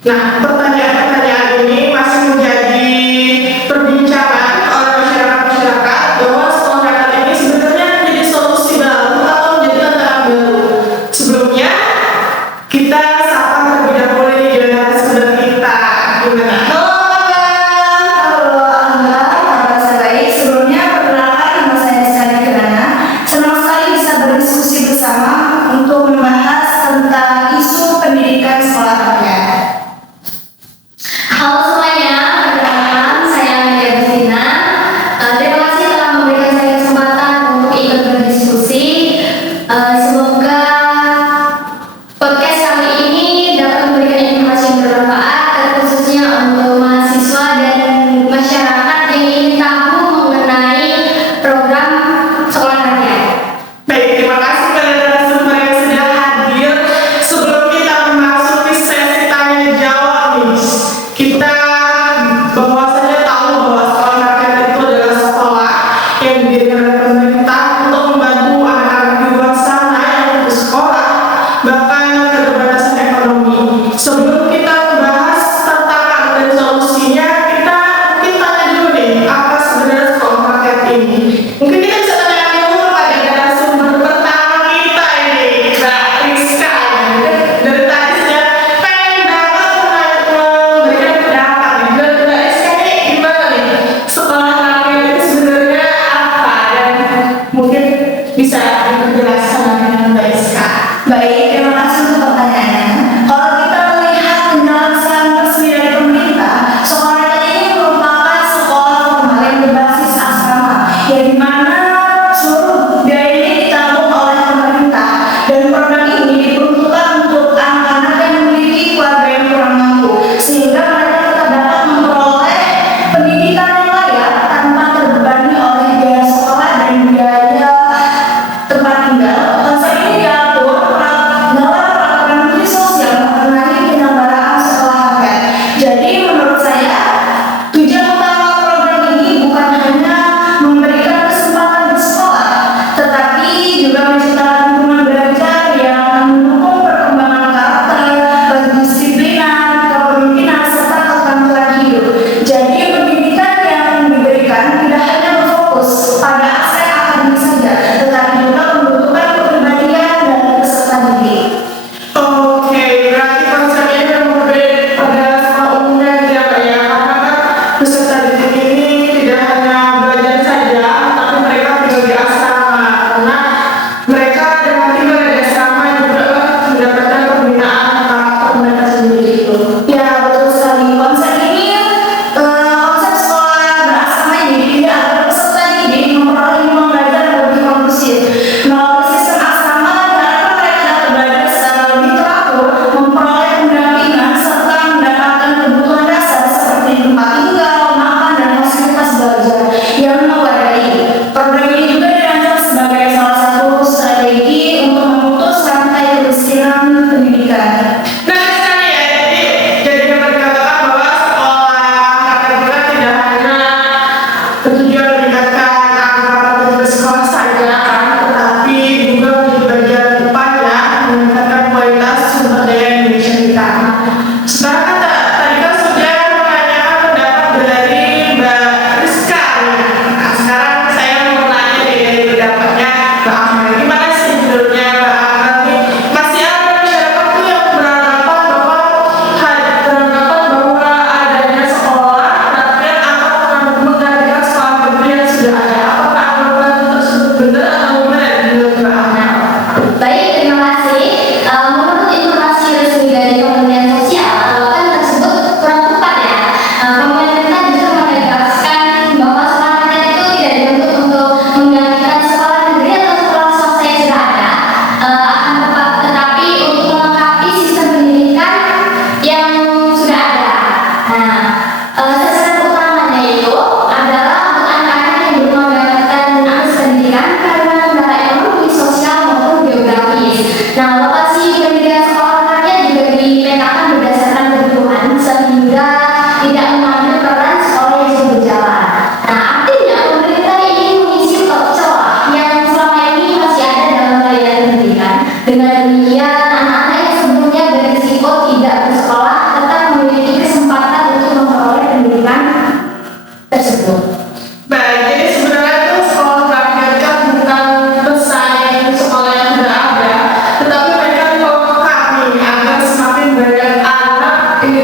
Nah, pertanyaan-pertanyaan ini masih menjadi perbincangan oleh masyarakat bahwa sekolah daring ini sebenarnya menjadi solusi baru atau menjadi tantangan baru. Sebelumnya, kita sapa terlebih dahulu di generasi muda kita. Gimana? Halo Angga, kabar saya baik. Sebelumnya perkenalkan nama saya Rizky Kirana. Senang sekali bisa berdiskusi bersama untuk membahas tentang isu pendidikan sekolah rakyat.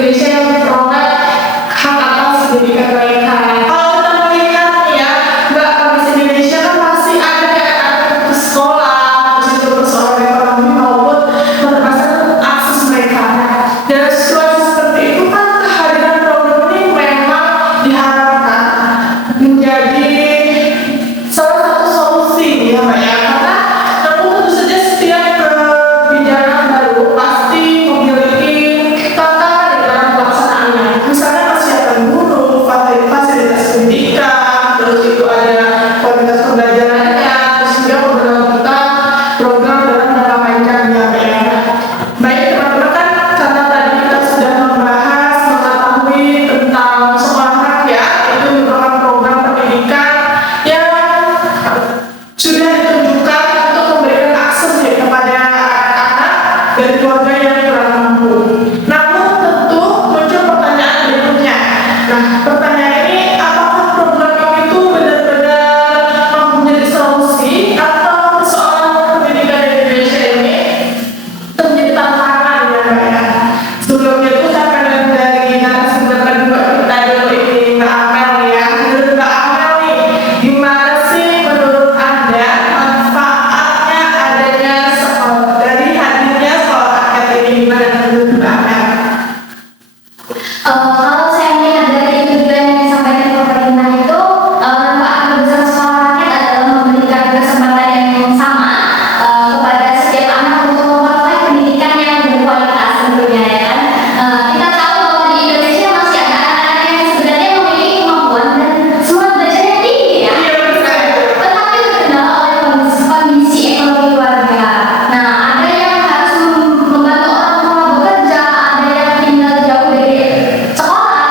Indonesia yang memperoleh hak atas pendidikan mereka. Kalau kita melihat ya, nggak habis Indonesia kan masih ada kayak anak sekolah, itu persoalan ekonomi maupun keterbatasan akses mereka. Dan situasi seperti itu kan kehadiran program ini memang diharapkan menjadi salah satu solusi ya Pak ya, karena namun tentu saja setiap kebijakan baru pasti memiliki tantangan di dalam pelaksanaannya. Misalnya persiapan guru, fasilitas pendidikan, terus itu ada kualitas pembelajarannya, terus juga beberapa program dalam jangka panjang ya Pak ya. Baik teman-teman, kan karena tadi kita sudah membahas mengetahui tentang sekolah rakyat, itu merupakan program pendidikan yang sudah ditunjukkan untuk memberikan akses ya kepada anak-anak dari keluarga yang kurang mampu. Namun tentu muncul pertanyaan berikutnya. Nah, pertanyaan ini, apakah program itu benar-benar mampu menjadi solusi atau persoalan pendidikan di Indonesia ini menjadi tantangan ya Mbak ya. Sebelumnya itu saya pengen dari narasumber kedua kita dulu ini Mbak Amel ya. Menurut Mbak Amel nih, gimana sih menurut Anda manfaatnya adanya sekolah dari hadirnya sekolah rakyat ini, gimana menurut Mbak Amel? Kalau saya melihat dari tujuan yang disampaikan pemerintah itu, manfaat terbesar sekolah rakyat adalah memberikan kesempatan yang sama kepada setiap anak untuk memperoleh pendidikan yang berkualitas tentunya ya kan. Kita tahu bahwa di Indonesia masih ada anak-anak yang sebenarnya memiliki kemampuan dan semangat belajar yang tinggi ya. Iya betul. Tetapi terkendala oleh kondisi ekonomi keluarga. Nah, ada yang harus membantu orang tua bekerja, ada yang tinggal jauh dari sekolah,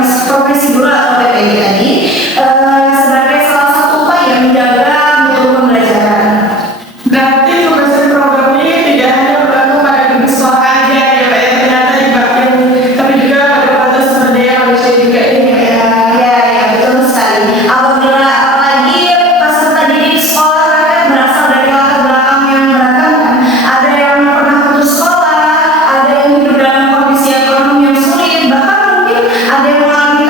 profesi guru atau PPG tadi sebagai salah satu upaya menjaga mutu pembelajaran. Berarti tugasan program ini tidak hanya berlaku pada gedung sekolah aja ya Pak ya, ternyata dipakai tapi juga pada kualitas sumber daya manusia juga ini Pak ya. Ya, betul sekali. Apabila apalagi peserta didik sekolah mereka berasal dari latar belakang yang beragam kan. Ada yang pernah putus sekolah, ada yang hidup dalam kondisi ekonomi yang sulit, bahkan mungkin ada yang mengalami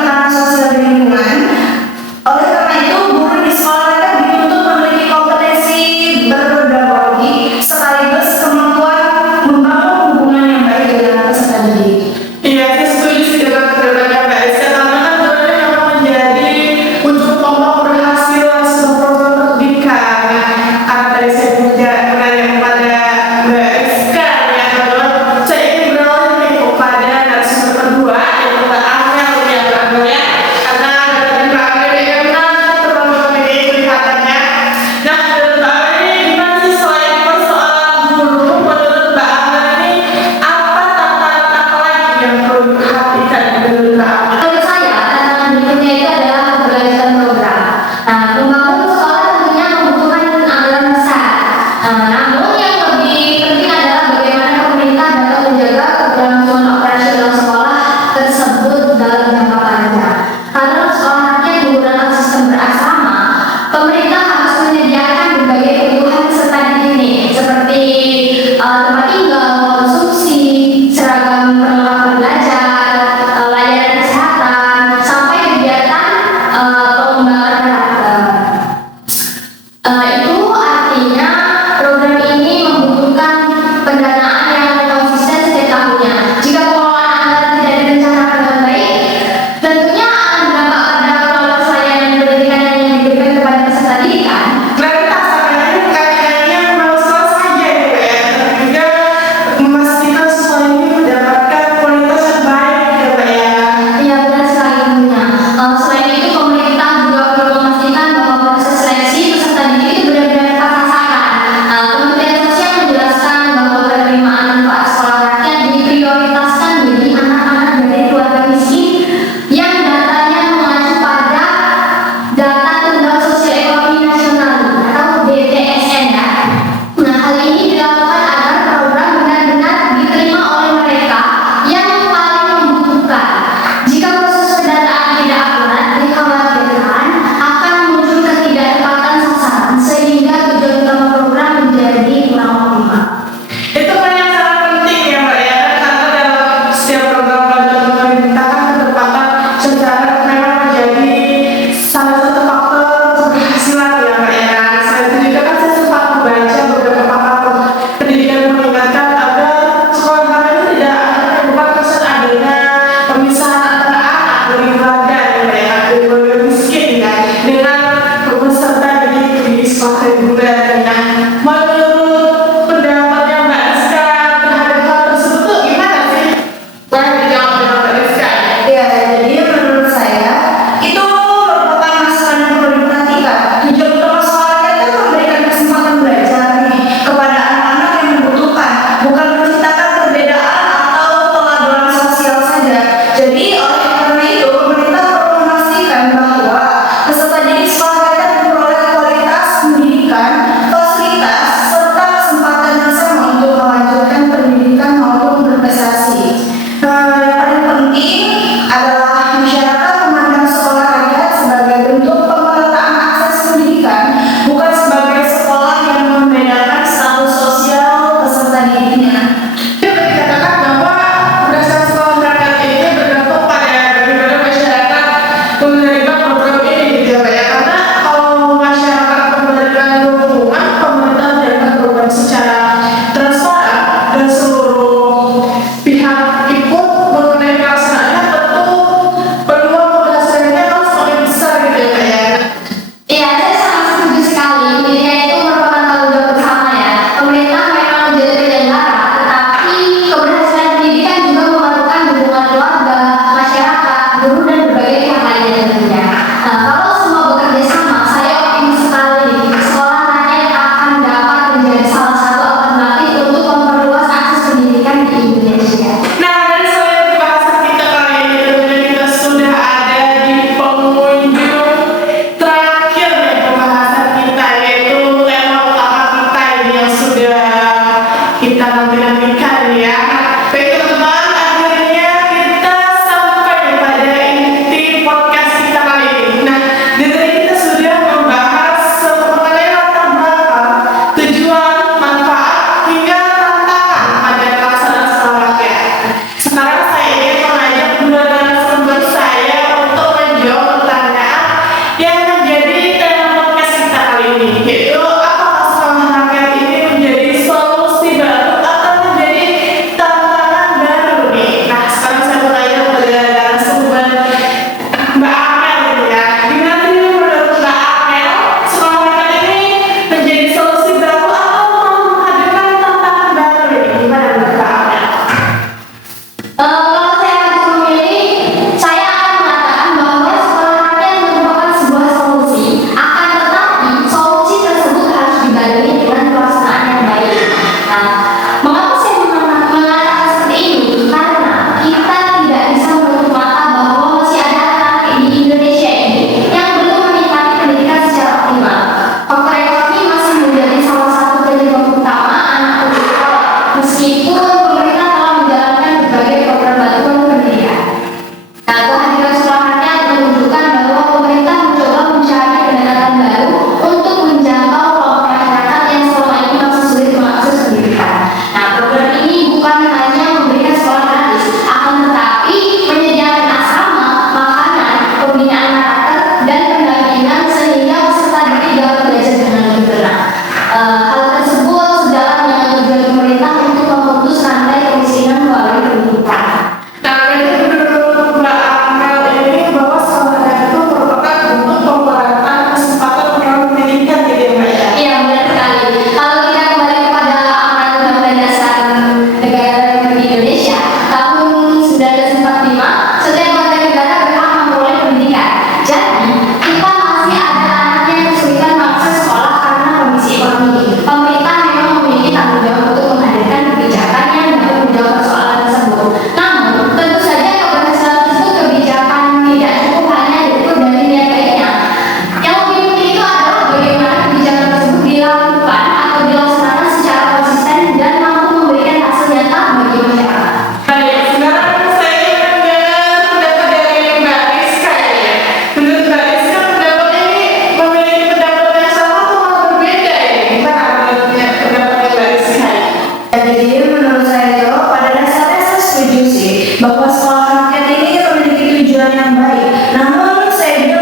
Namun saya juga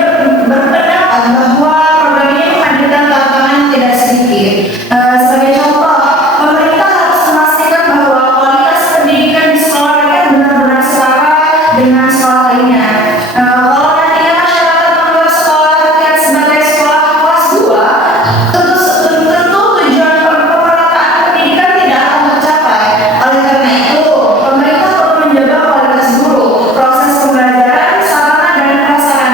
berpendapat bahwa program ini menghadirkan tantangan yang tidak sedikit. Sebagai contoh, pemerintah harus memastikan bahwa kualitas pendidikan di sekolah rakyat benar-benar setara dengan sekolah lainnya. Kalau nantinya masyarakat menganggap sekolah rakyat sebagai sekolah kelas 2, tentu tujuan pemerataan pendidikan tidak akan tercapai. Oleh karena itu, pemerintah perlu menjaga kualitas guru, proses pembelajaran, sarana dan prasarana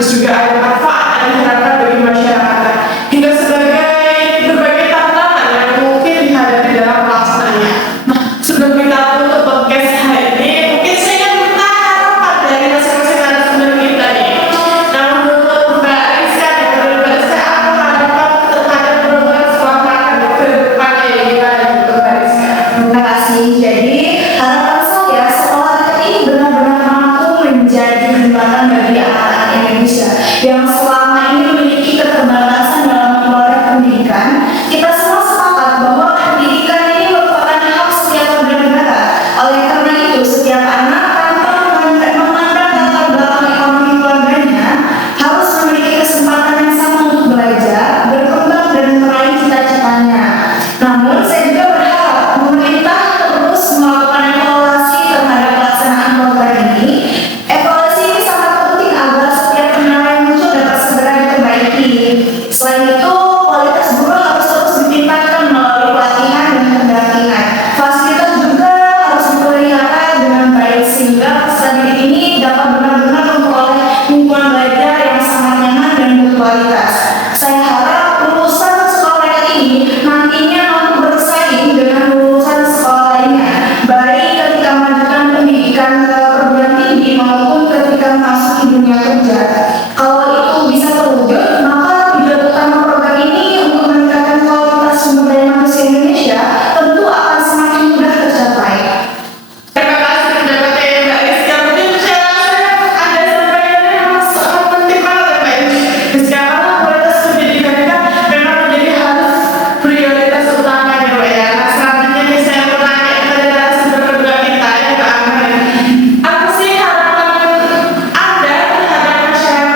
terus juga ada manfaat yang diharapkan bagi masyarakat, hingga sebagai berbagai tantangan yang mungkin dihadapi dalam pelaksanaannya. Nah, sebelum kita tutup podcast hari ini, mungkin saya ingin minta harapan dari masing-masing narasumber kita nih. Nah, menurut Mbak Rizka dan menurut Mbak Rizka, apa harapan terhadap program sekolah makan ke depannya ya, gimana gitu Mbak Rizka? Terima kasih. Jadi harapan saya sekolah ini benar-benar mampu menjadi jembatan bagi anak-anak Indonesia yang selama ini memiliki keterbatasan dalam memperoleh pendidikan. Kita semua sepakat bahwa pendidikan ini merupakan hak setiap warga negara. Oleh karena itu, setiap anak tanpa memandang latar belakang ekonomi keluarganya harus memiliki kesempatan yang sama untuk belajar, berkembang dan meraih cita-citanya. Namun, saya juga berharap pemerintah terus melakukan evaluasi terhadap pelaksanaan program ini. Evaluasi ini sangat penting agar setiap kendala yang muncul dapat segera diperbaiki. Selain itu, kualitas guru harus terus ditingkatkan melalui pelatihan dan pendampingan. Fasilitas juga harus dipelihara dengan baik sehingga peserta didik ini dapat benar-benar memperoleh lingkungan belajar yang sangat nyaman dan berkualitas. Saya harap lulusan sekolah mereka ini nantinya mampu bersaing dengan lulusan sekolah lainnya, baik ketika melanjutkan pendidikan ke perguruan tinggi maupun ketika memasuki dunia kerja. Kalau itu bisa terwujud, maka tujuan utama program ini untuk meningkatkan kualitas sumber daya manusia Indonesia tentu akan semakin mudah tercapai. Terima kasih pendapatnya Mbak Rizka. Mungkin saya rasa ada sampaian yang sangat penting banget ya Mbak Rizka, karena kualitas pendidikan kita memang menjadi harus prioritas utama ya Mbak ya. Nah, selanjutnya nih saya mau tanya kepada narasumber kedua kita ya Mbak Amel. Apa sih harapan Anda terhadap masyarakat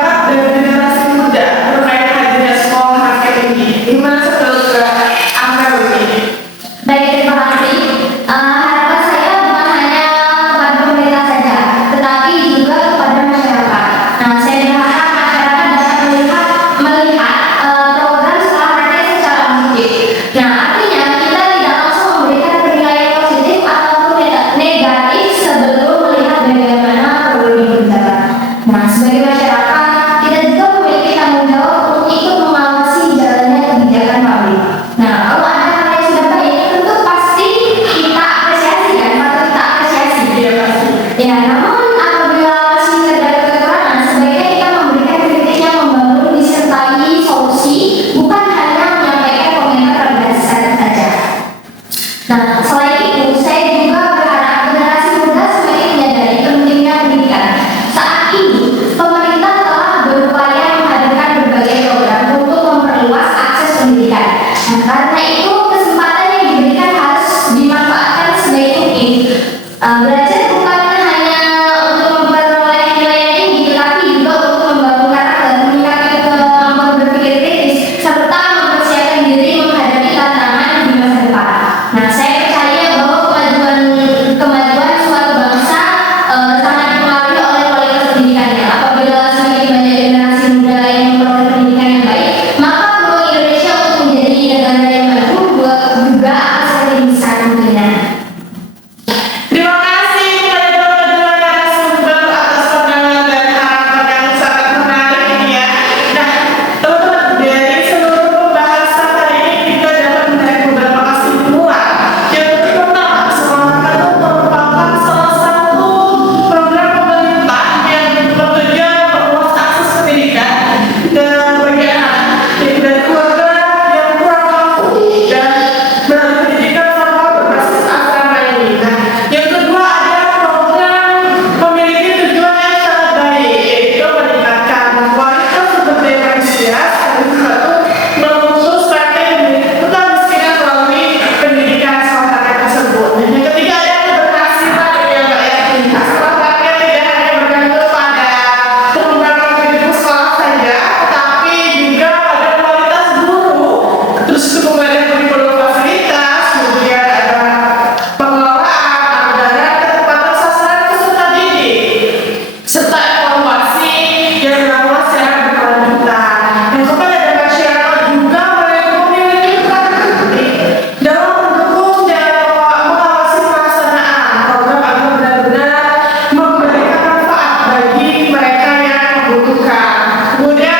Kemudian